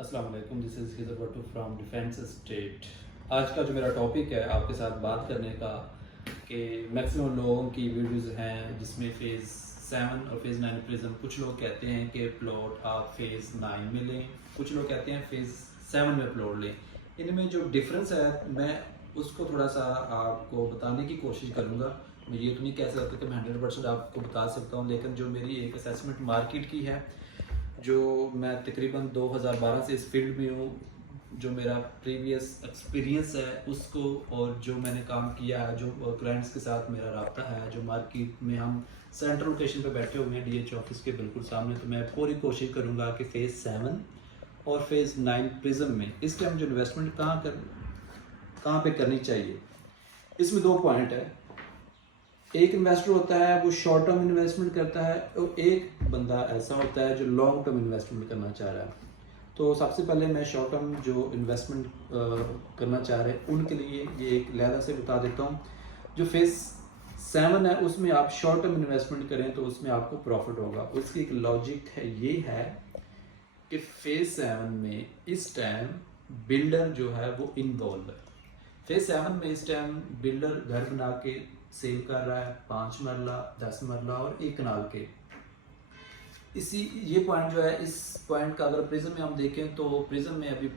अस्सलाम वालेकुम, this is hither Bhattu from defence state. आज का जो मेरा टॉपिक है आपके साथ बात करने का कि मैक्सिमम लोगों की वीडियोज़ हैं जिसमें फ़ेज़ 7 और फ़ेज़ 9 प्रिज्म। कुछ लोग कहते हैं कि प्लॉट आप फ़ेज़ 9 में लें, कुछ लोग कहते हैं फ़ेज़ 7 में प्लॉट लें। इनमें जो डिफरेंस है मैं उसको थोड़ा सा आपको बताने की कोशिश करूँगा। मैं ये तो नहीं कह सकता कि मैं 100% आपको बता सकता हूँ, लेकिन जो मेरी एक असेसमेंट मार्केट की है, जो मैं तकरीबन 2012 से इस फील्ड में हूँ, जो मेरा प्रीवियस एक्सपीरियंस है उसको, और जो मैंने काम किया है, जो क्लाइंट्स के साथ मेरा रब्ता है, जो मार्केट में हम सेंट्रल लोकेशन पे बैठे हुए हैं DH ऑफिस के बिल्कुल सामने, तो मैं पूरी कोशिश करूँगा कि फ़ेज़ 7 और फ़ेज़ 9 प्रिज्म में इस टाइम जो इन्वेस्टमेंट कहाँ पे करनी चाहिए। इसमें दो पॉइंट है। एक इन्वेस्टर होता है वो शॉर्ट टर्म इन्वेस्टमेंट करता है, और एक बंदा ऐसा होता है जो लॉन्ग टर्म इन्वेस्टमेंट करना चाह रहा है। तो सबसे पहले मैं शॉर्ट टर्म जो इन्वेस्टमेंट करना चाह रहे हैं उनके लिए ये एक लहदा से बता देता हूँ। जो फ़ेज़ 7 है उसमें आप शॉर्ट टर्म इन्वेस्टमेंट करें तो उसमें आपको प्रॉफिट होगा। उसकी एक लॉजिक है, ये है कि फ़ेज़ 7 में इस टाइम बिल्डर जो है वो इन्वॉल्व है। फ़ेज़ 7 में इस टाइम बिल्डर घर बना के सेल कर रहा है, 5 मरला, 10 मरला और 1 कनाल के। ये पॉइंट जो है, इस पॉइंट का अगर प्रिज्म में हम देखें तो प्रिज्म में अभी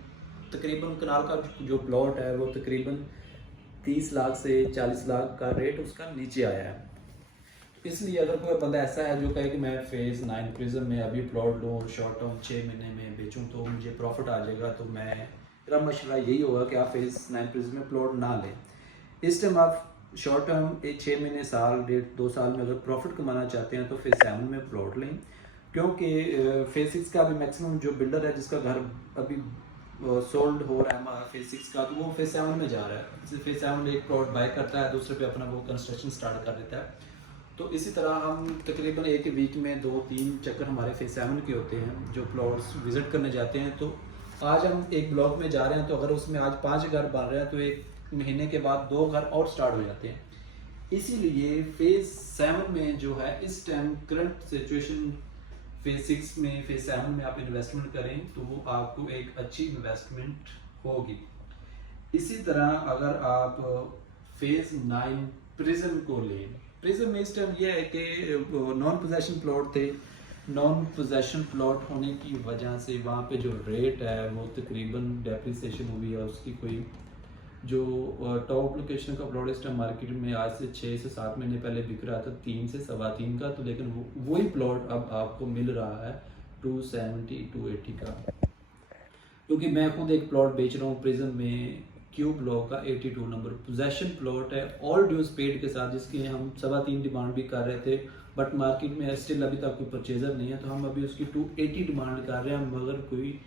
तकरीबन कनाल का जो प्लॉट है वो तकरीबन 30 लाख से 40 लाख का रेट उसका नीचे आया है। इसलिए अगर कोई बंदा ऐसा है जो कहे कि मैं फ़ेज़ 9 प्रिज्म में अभी प्लॉट लूँ और शॉर्ट टर्म 6 महीने में बेचूँ तो मुझे प्रॉफिट आ जाएगा, तो मेरा मशवरा यही होगा कि आप फ़ेज़ 9 प्रिज्म में प्लॉट ना लें। इस टाइम आप शॉर्ट टर्म 6 महीने, साल, 1.5-2 साल में अगर प्रॉफिट कमाना चाहते हैं तो फ़ेज़ 7 में प्लॉट लें, क्योंकि फ़ेज़ 6 का अभी मैक्सिमम जो बिल्डर है जिसका घर अभी सोल्ड हो रहा है फ़ेज़ 6 का, तो वो फ़ेज़ 7 में जा रहा है। फ़ेज़ 7 में एक प्लॉट बाय करता है, दूसरे पे अपना वो कंस्ट्रक्शन स्टार्ट कर देता है। तो इसी तरह हम तकरीबन एक वीक में 2-3 चक्कर हमारे फ़ेज़ 7 के होते हैं जो प्लॉट्स विज़िट करने जाते हैं। तो आज हम एक ब्लॉक में जा रहे हैं, तो अगर उसमें आज 5 घर बन रहे हैं तो 1 महीने के बाद 2 घर और स्टार्ट हो जाते हैं। इसीलिए फ़ेज़ 7 में जो है इस टाइम करंट सिचुएशन, फ़ेज़ 6 में, फ़ेज़ 7 में आप इन्वेस्टमेंट करें तो वो आपको एक अच्छी इन्वेस्टमेंट होगी। इसी तरह अगर आप फ़ेज़ 9 प्रिज्म को लें, प्रिज्म में इस टाइम ये है कि नॉन पोजेशन प्लॉट थे। नॉन पोजेशन प्लॉट होने की वजह से वहाँ पे जो रेट है वो तकरीबन डेप्रिसिएशन हुई है उसकी। कोई जो टॉप लोकेशन का प्लॉट इस टाइम मार्केट में आज से 6 से 7 महीने पहले बिक रहा था 3 से 3.25 का, तो लेकिन वही प्लॉट अब आपको मिल रहा है 270-280 का। क्योंकि मैं खुद एक प्लॉट बेच रहा हूँ प्रिज्म में, क्यू ब्लॉक का 82 नंबर पोजेशन प्लॉट है, ऑल ड्यूज पेड के साथ, जिसकी हम 3.25 डिमांड भी कर रहे थे, बट मार्केट में स्टिल अभी तक कोई परचेजर नहीं है, तो हम अभी उसकी 280 डिमांड कर रहे हैं, मगर कोई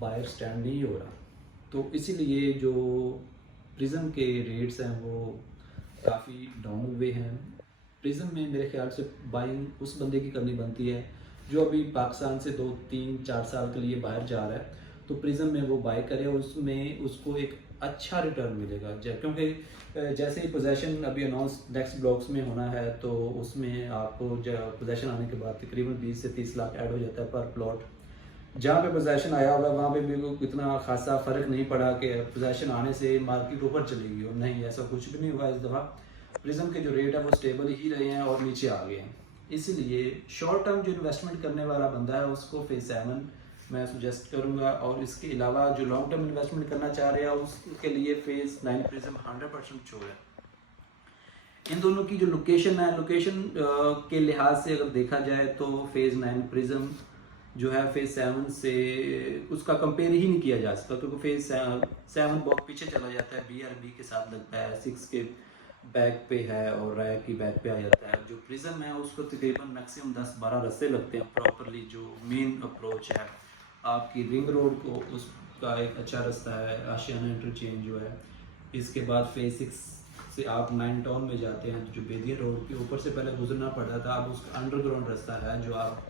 बायर स्टैंड नहीं हो रहा। तो इसीलिए जो प्रिज्म के रेट्स हैं वो काफ़ी डाउन हुए हैं। प्रिज्म में मेरे ख्याल से बाइंग उस बंदे की करनी बनती है जो अभी पाकिस्तान से 2-3-4 साल के लिए बाहर जा रहा है, तो प्रिज्म में वो बाय करे, उसमें उसको एक अच्छा रिटर्न मिलेगा। क्योंकि जैसे ही पोजेशन अभी अनाउंस नेक्स्ट ब्लॉक्स में होना है, तो उसमें आपको पोजेशन आने के बाद तकरीबन 20 से 30 लाख ऐड हो जाता है पर प्लॉट। जहाँ पे पोजेशन आया हुआ वहाँ पे मेरे को इतना खासा फ़र्क नहीं पड़ा कि पोजेशन आने से मार्केट ऊपर चलेगी, और नहीं, ऐसा कुछ भी नहीं हुआ। इस दफ़ा प्रिज्म के जो रेट है वो स्टेबल ही रहे हैं और नीचे आ गए हैं। इसीलिए शॉर्ट टर्म जो इन्वेस्टमेंट करने वाला बंदा है उसको फ़ेज़ 7 मैं सजेस्ट करूँगा, और इसके अलावा जो लॉन्ग टर्म इन्वेस्टमेंट करना चाह रहे हैं उसके लिए फ़ेज़ 9 प्रिज्म 100% श्योर है। इन दोनों की जो लोकेशन है, लोकेशन के लिहाज से अगर देखा जाए तो फ़ेज़ 9 प्रिज्म जो है फ़ेज़ 7 से उसका कंपेयर ही नहीं किया जा सकता, क्योंकि फ़ेज़ 7 बहुत पीछे चला जाता है, BRB के साथ लगता है, 6 के बैक पे है और रैक की बैक पे आ जाता है। जो प्रिज्म है उसको तकरीबन मैक्सिमम 10-12 रस्ते लगते हैं प्रॉपरली। जो मेन अप्रोच है आपकी रिंग रोड को, उसका एक अच्छा रास्ता है, आशियाना इंटरचेंज जो है। इसके बाद फ़ेज़ 6 से आप 9 टाउन में जाते हैं, तो जो बेदिया रोड के ऊपर से पहले गुजरना पड़ता था, अब उसका अंडरग्राउंड रास्ता है जो आप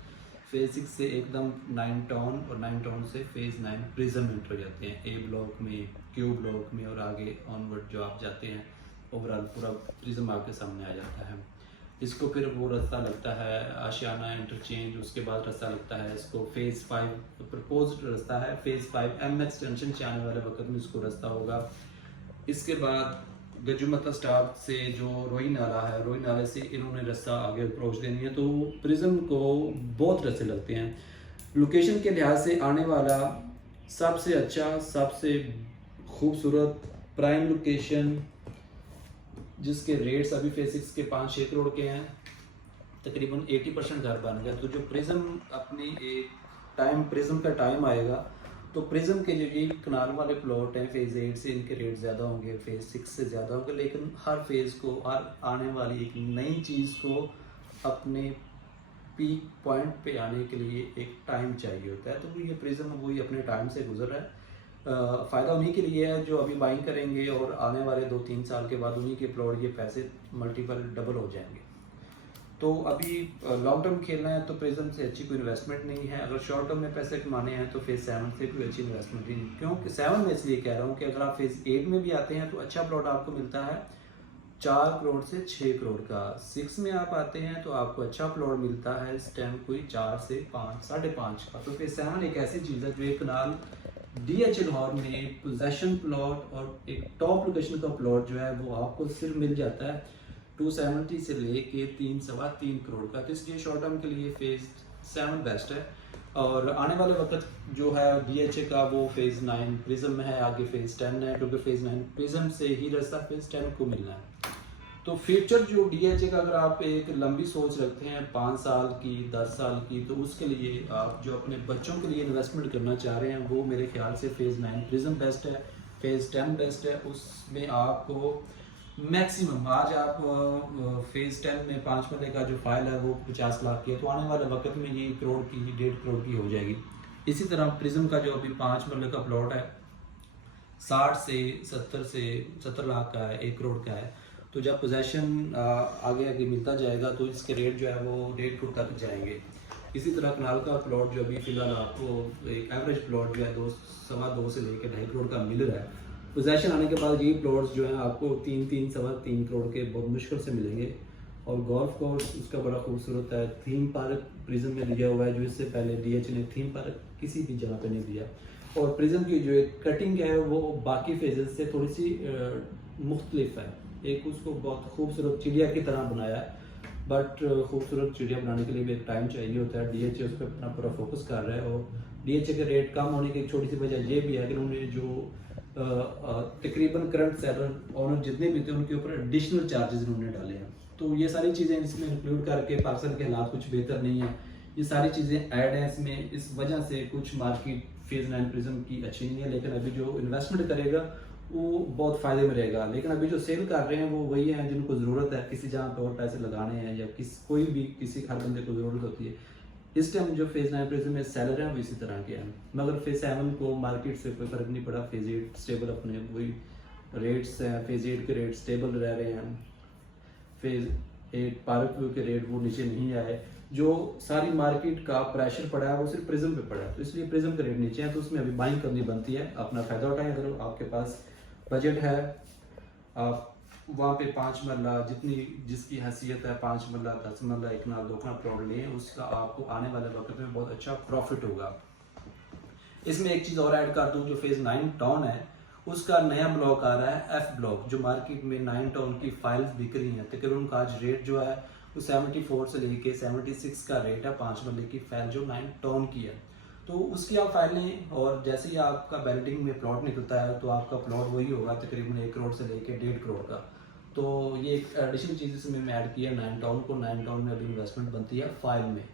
फ़ेज़ 6 से एकदम 9 टाउन, और 9 टाउन से फ़ेज़ 9 प्रिज्म एंटर हो जाते हैं, A ब्लॉक में, Q ब्लॉक में, और आगे ऑनवर्ड जो आप जाते हैं ओवरऑल पूरा प्रिज्म आपके सामने आ जाता है। इसको फिर वो रास्ता लगता है आशियाना इंटरचेंज, उसके बाद रास्ता लगता है इसको फेज़ 5 प्रपोज्ड रास्ता है, फेज़ 5 MX जंक्शन से आने वाले वक्त में इसको रास्ता होगा। इसके बाद गजुमता स्टाफ से जो रोई नाला है, रोई नाले से इन्होंने रास्ता आगे अप्रोच देनी है। तो प्रिज्म को बहुत रास्ते लगते हैं। लोकेशन के लिहाज से आने वाला सबसे अच्छा, सबसे खूबसूरत प्राइम लोकेशन जिसके रेट्स अभी फेज 6 के 5-6 करोड़ के हैं, तकरीबन 80% घर बन गया। तो जो प्रिज्म अपनी एक टाइम, प्रिज्म का टाइम आएगा तो प्रिज्म के जो ये कनाल वाले प्लॉट हैं फेज़ 8 से इनके रेट ज़्यादा होंगे, फेज़ 6 से ज़्यादा होंगे, लेकिन हर फेज़ को, हर आने वाली एक नई चीज़ को अपने पीक पॉइंट पे आने के लिए एक टाइम चाहिए होता है। तो ये प्रिज्म वही अपने टाइम से गुजर रहा है। फ़ायदा उन्हीं के लिए है जो अभी बाइंग करेंगे और आने वाले 2-3 साल के बाद उन्हीं के प्लॉट ये पैसे मल्टीपल डबल हो जाएंगे। तो अभी लॉन्ग टर्म खेलना है तो प्रिज्म से अच्छी कोई इन्वेस्टमेंट नहीं है। अगर शॉर्ट टर्म में पैसे कमाने हैं तो फेज़ 7 से कोई अच्छी इन्वेस्टमेंट नहीं। क्योंकि 7 में इसलिए कह रहा हूँ कि अगर आप फेज़ 8 में भी आते हैं तो अच्छा प्लॉट आपको मिलता है 4 करोड़ से 6 करोड़ का। 6 में आप आते हैं तो आपको अच्छा प्लॉट मिलता है इस टाइम कोई 4 से 5, 5.5 का। तो फेज़ 7 एक ऐसी चीज़ है जो एक कनाल DH लाहौर में पोजेशन प्लॉट और एक टॉप लोकेशन का प्लॉट जो है वो आपको सिर्फ मिल जाता है 270 से लेके 3-3.25 करोड़ का। तो इसलिए शॉर्ट टर्म के लिए फेज़ 7 बेस्ट है। और आने वाले वक्त जो है DH का वो फेज़ 9 प्रिज्म में है, आगे फेज़ 10 है, क्योंकि फेज़ 9 प्रिज्म से ही रास्ता फेज़ 10 को मिलना है। तो फ्यूचर जो DH का अगर आप एक लंबी सोच रखते हैं 5 साल की, 10 साल की, तो उसके लिए आप जो अपने बच्चों के लिए इन्वेस्टमेंट करना चाह रहे हैं वो मेरे ख्याल से फेज़ 9 प्रिज्म बेस्ट है, फेज़ 10 बेस्ट है। उसमें आपको मैक्सिमम आज आप फेज़ 10 में 5 मरले का जो फाइल है वो 50 लाख की है, तो आने वाले वक्त में ये 1 करोड़ की, 1.5 करोड़ की हो जाएगी। इसी तरह प्रिज्म का जो अभी 5 मरले का प्लॉट है 60 से 70 लाख का है, 1 करोड़ का है। तो जब पोजेशन आगे आगे मिलता जाएगा तो इसके रेट जो है वो 1.5 करोड़ तक जाएंगे। इसी तरह कनाल का प्लॉट जो अभी फिलहाल आपको एक एवरेज प्लॉट जो है 2.25 से लेकर 2.5 करोड़ का मिल रहा है। पोजेशन आने के बाद ये प्लॉट्स जो हैं आपको 3-3.25 करोड़ के बहुत मुश्किल से मिलेंगे। और गोल्फ कोर्स उसका बड़ा खूबसूरत है, थीम पार्क प्रिज्म में दिया हुआ है, जो इससे पहले DH ने थीम पार्क किसी भी जगह पे नहीं दिया। और प्रिज्म की जो एक कटिंग है वो बाकी फेजेस से थोड़ी सी मुख्तलिफ है। एक उसको बहुत खूबसूरत चिड़िया की तरह बनाया है, बट खूबसूरत चिड़िया बनाने के लिए भी एक टाइम चाहिए होता है। DH उस पर अपना पूरा फोकस कर रहा है। और DH के रेट कम होने की एक छोटी सी वजह ये भी है कि उन्होंने जो तकरीबन करंट सेलर ओनर जितने भी थे उनके ऊपर एडिशनल चार्जेस उन्होंने डाले हैं। तो ये सारी चीज़ें इसमें इंक्लूड करके पाकिस्तान के हालात कुछ बेहतर नहीं है, ये सारी चीज़ें ऐड हैं इसमें। इस वजह से कुछ मार्केट फेज़ 9 प्रिज्म की अच्छी नहीं है, लेकिन अभी जो इन्वेस्टमेंट करेगा वो बहुत फ़ायदे में रहेगा। लेकिन अभी जो सेल कर रहे हैं वो वही हैं जिनको ज़रूरत है, किसी जहाँ पे और पैसे लगाने हैं या कोई भी किसी हर बंदे को ज़रूरत होती है। इस टाइम जो फेज़ 9 प्रिज्म में सेलर हैं वो इसी तरह के हैं। मगर फेज़ 7 को मार्केट से कोई फ़र्क नहीं पड़ा, फेज़ 8 स्टेबल अपने वही रेट्स हैं, फेज़ 8 के रेट स्टेबल रह रहे हैं, फेज़ 8 पार्क व्यू के रेट वो नीचे नहीं आए। जो सारी मार्केट का प्रेशर पड़ा है वो सिर्फ प्रिज्म पे पड़ा है, तो इसलिए प्रिज्म के रेट नीचे हैं। तो उसमें अभी बाइंग करनी बनती है, अपना फ़ायदा उठाएं। अगर आपके पास बजट है, आप वहाँ पे 5 मरला जिसकी हैसियत है 5 मरला 10 मरला 1 कनाल 2 कनाल प्लॉट लें, उसका आपको आने वाले वक्त में बहुत अच्छा प्रॉफिट होगा। इसमें एक चीज़ और ऐड कर दूँ, जो फेज़ 9 टाउन है उसका नया ब्लॉक आ रहा है F ब्लॉक, जो मार्केट में 9 टाउन की फाइल्स बिक रही हैं। तकरीबन उनका आज रेट जो है वो 74 से लेके 76 का रेट है 5 मरले की फाइल जो 9 टाउन की है। तो उसकी आप फाइल लें और जैसे ही आपका बैलेटिंग में प्लॉट निकलता है तो आपका प्लॉट वही होगा तकरीबन 1 करोड़ से लेके 1.5 करोड़ का। तो ये एक एडिशनल चीज़ इसमें मैं ऐड किया 9 टाउन को। 9 टाउन में अभी इन्वेस्टमेंट बनती है फाइल में।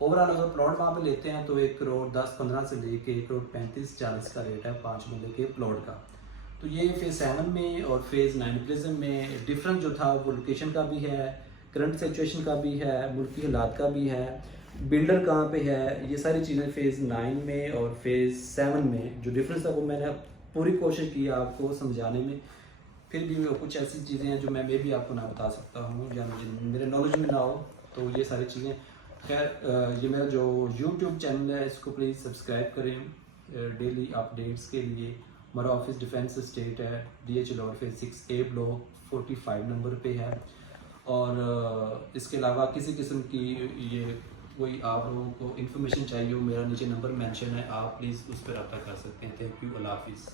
ओवरऑल अगर प्लॉट वहाँ पे लेते हैं तो 1 करोड़ 10-15 से लेके 1 करोड़ 35-40 का रेट है 5 मरले के प्लॉट का। तो ये फेज़ 7 में और फेज़ 9 प्रिज्म में डिफरेंस जो था वो लोकेशन का भी है, करंट सिचुएशन का भी है, मुल्क की हालात का भी है, बिल्डर कहाँ पे है, ये सारी चीज़ें फेज़ 9 में और फेज़ 7 में जो डिफरेंस था वो मैंने पूरी कोशिश की आपको समझाने में। फिर भी कुछ ऐसी चीज़ें हैं जो मैं भी आपको ना बता सकता हूँ या मेरे नॉलेज में ना हो, तो ये सारी चीज़ें। खैर ये मेरा जो यूट्यूब चैनल है इसको प्लीज़ सब्सक्राइब करें डेली अपडेट्स के लिए। हमारा ऑफिस डिफेंस स्टेट है, DH Lahore phase 6A block 45 number पे है। और इसके अलावा किसी किस्म की ये कोई आप लोगों को इन्फॉर्मेशन चाहिए हो, मेरा नीचे नंबर मेंशन है, आप प्लीज़ उस पर रब्ता कर सकते हैं। थैंक यू, अल्लाह हाफिज़।